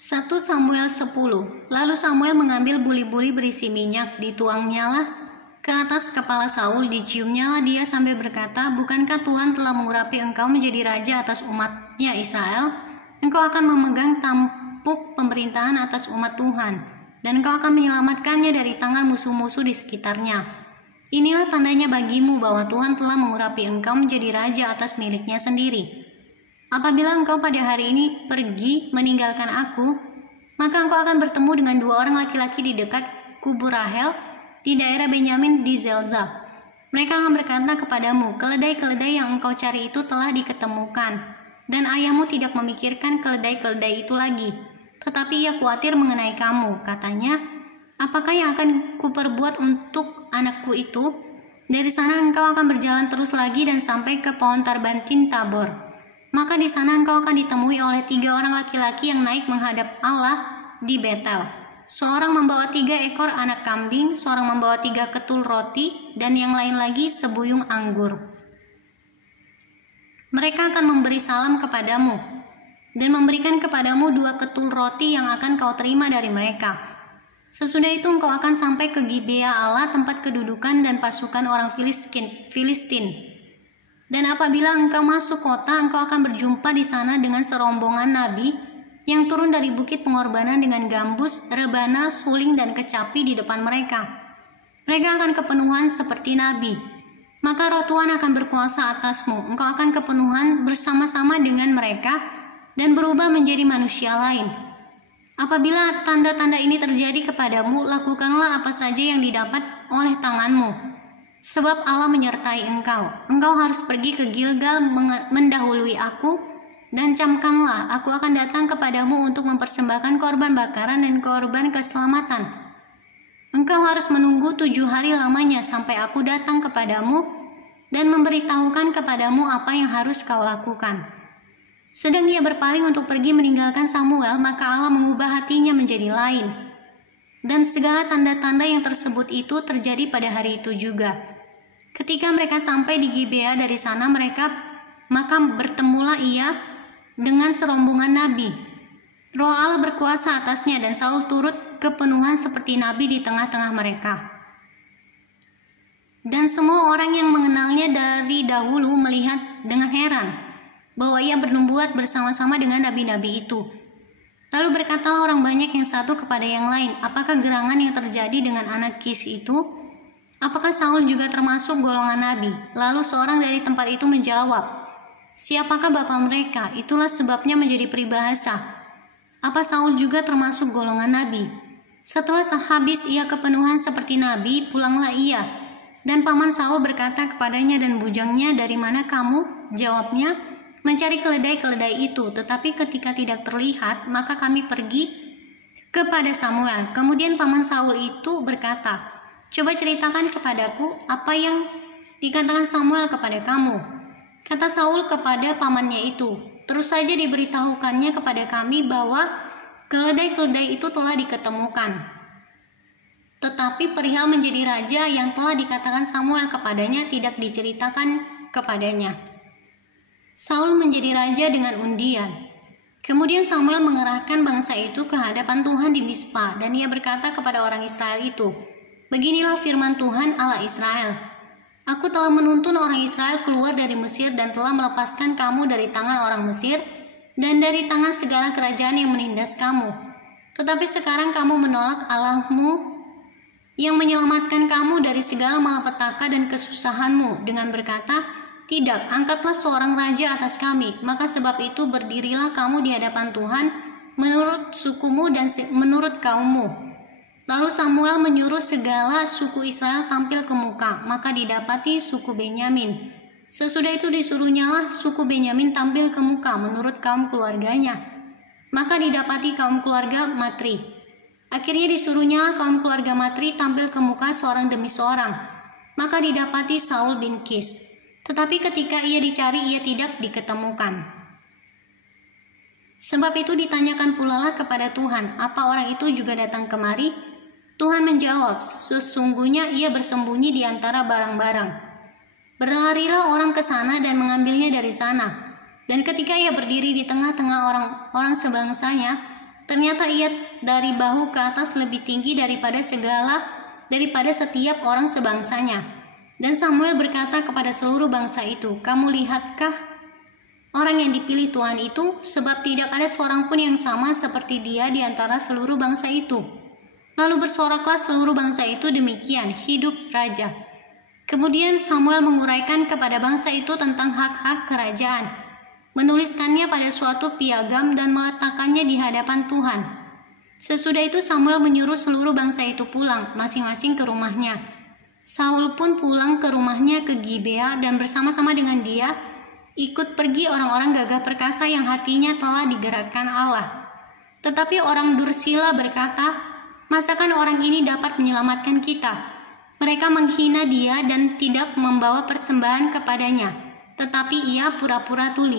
1 Samuel 10. Lalu Samuel mengambil buli-buli berisi minyak, dituangnyalah ke atas kepala Saul, diciumnyalah dia sambil berkata, "Bukankah Tuhan telah mengurapi engkau menjadi raja atas umatnya Israel? Engkau akan memegang tampuk pemerintahan atas umat Tuhan, dan engkau akan menyelamatkannya dari tangan musuh-musuh di sekitarnya. Inilah tandanya bagimu bahwa Tuhan telah mengurapi engkau menjadi raja atas miliknya sendiri. Apabila engkau pada hari ini pergi meninggalkan aku, maka engkau akan bertemu dengan 2 orang laki-laki di dekat kubur Rahel di daerah Benyamin di Zelzah. Mereka akan berkata kepadamu, keledai-keledai yang engkau cari itu telah diketemukan, dan ayahmu tidak memikirkan keledai-keledai itu lagi, tetapi ia khawatir mengenai kamu. Katanya, apakah yang akan kuperbuat untuk anakku itu? Dari sana engkau akan berjalan terus lagi dan sampai ke pohon Tarbantin Tabor. Maka di sana engkau akan ditemui oleh 3 orang laki-laki yang naik menghadap Allah di Betel. Seorang membawa 3 ekor anak kambing, seorang membawa 3 ketul roti, dan yang lain lagi sebuyung anggur. Mereka akan memberi salam kepadamu dan memberikan kepadamu 2 ketul roti yang akan kau terima dari mereka. Sesudah itu engkau akan sampai ke Gibea Allah, tempat kedudukan dan pasukan orang Filistin. Dan apabila engkau masuk kota, engkau akan berjumpa di sana dengan serombongan nabi yang turun dari bukit pengorbanan dengan gambus, rebana, suling, dan kecapi di depan mereka. Mereka akan kepenuhan seperti nabi. Maka roh Tuhan akan berkuasa atasmu. Engkau akan kepenuhan bersama-sama dengan mereka dan berubah menjadi manusia lain. Apabila tanda-tanda ini terjadi kepadamu, lakukanlah apa saja yang didapat oleh tanganmu. Sebab Allah menyertai engkau. Engkau harus pergi ke Gilgal mendahului aku, dan camkanlah, aku akan datang kepadamu untuk mempersembahkan korban bakaran dan korban keselamatan. Engkau harus menunggu 7 hari lamanya sampai aku datang kepadamu dan memberitahukan kepadamu apa yang harus kau lakukan." Sedang ia berpaling untuk pergi meninggalkan Samuel, maka Allah mengubah hatinya menjadi lain. Dan segala tanda-tanda yang tersebut itu terjadi pada hari itu juga. Ketika mereka sampai di Gibea, dari sana maka bertemulah ia dengan serombongan nabi. Roh Allah berkuasa atasnya, dan Saul turut kepenuhan seperti nabi di tengah-tengah mereka. Dan semua orang yang mengenalnya dari dahulu melihat dengan heran bahwa ia bernubuat bersama-sama dengan nabi-nabi itu. Lalu berkatalah orang banyak yang satu kepada yang lain, "Apakah gerangan yang terjadi dengan anak Kis itu? Apakah Saul juga termasuk golongan nabi?" Lalu seorang dari tempat itu menjawab, "Siapakah bapa mereka? Itulah sebabnya menjadi peribahasa. Apa Saul juga termasuk golongan nabi?" Setelah habis ia kepenuhan seperti nabi, pulanglah ia. Dan paman Saul berkata kepadanya dan bujangnya, "Dari mana kamu?" Jawabnya, "Mencari keledai-keledai itu, tetapi ketika tidak terlihat, maka kami pergi kepada Samuel." Kemudian paman Saul itu berkata, "Coba ceritakan kepadaku apa yang dikatakan Samuel kepada kamu." Kata Saul kepada pamannya itu, "Terus saja diberitahukannya kepada kami bahwa keledai-keledai itu telah diketemukan. Tetapi perihal menjadi raja yang telah dikatakan Samuel kepadanya tidak diceritakan kepadanya." Saul menjadi raja dengan undian. Kemudian Samuel mengerahkan bangsa itu ke hadapan Tuhan di Mispa, dan ia berkata kepada orang Israel itu, "Beginilah firman Tuhan Allah Israel. Aku telah menuntun orang Israel keluar dari Mesir dan telah melepaskan kamu dari tangan orang Mesir dan dari tangan segala kerajaan yang menindas kamu. Tetapi sekarang kamu menolak Allahmu yang menyelamatkan kamu dari segala malapetaka dan kesusahanmu dengan berkata, 'Tidak, angkatlah seorang raja atas kami.' Maka sebab itu berdirilah kamu di hadapan Tuhan menurut sukumu dan menurut kaummu." Lalu Samuel menyuruh segala suku Israel tampil ke muka, maka didapati suku Benyamin. Sesudah itu disuruhnyalah suku Benyamin tampil ke muka menurut kaum keluarganya, maka didapati kaum keluarga Matri. Akhirnya disuruhnyalah kaum keluarga Matri tampil ke muka seorang demi seorang, maka didapati Saul bin Kis. Tetapi ketika ia dicari, ia tidak diketemukan. Sebab itu ditanyakan pulalah kepada Tuhan, "Apa orang itu juga datang kemari?" Tuhan menjawab, "Sesungguhnya ia bersembunyi di antara barang-barang." Berlarilah orang ke sana dan mengambilnya dari sana. Dan ketika ia berdiri di tengah-tengah orang-orang sebangsanya, Ternyata ia dari bahu ke atas lebih tinggi daripada setiap orang sebangsanya. Dan Samuel berkata kepada seluruh bangsa itu, "Kamu lihatkah orang yang dipilih Tuhan itu? Sebab tidak ada seorang pun yang sama seperti dia di antara seluruh bangsa itu." Lalu bersoraklah seluruh bangsa itu, "Demikian hidup raja." Kemudian Samuel menguraikan kepada bangsa itu tentang hak-hak kerajaan, menuliskannya pada suatu piagam dan meletakkannya di hadapan Tuhan. Sesudah itu Samuel menyuruh seluruh bangsa itu pulang, masing-masing ke rumahnya. Saul pun pulang ke rumahnya ke Gibea, dan bersama-sama dengan dia ikut pergi orang-orang gagah perkasa yang hatinya telah digerakkan Allah. Tetapi orang dursila berkata, "Masakan orang ini dapat menyelamatkan kita?" Mereka menghina dia dan tidak membawa persembahan kepadanya, tetapi ia pura-pura tuli.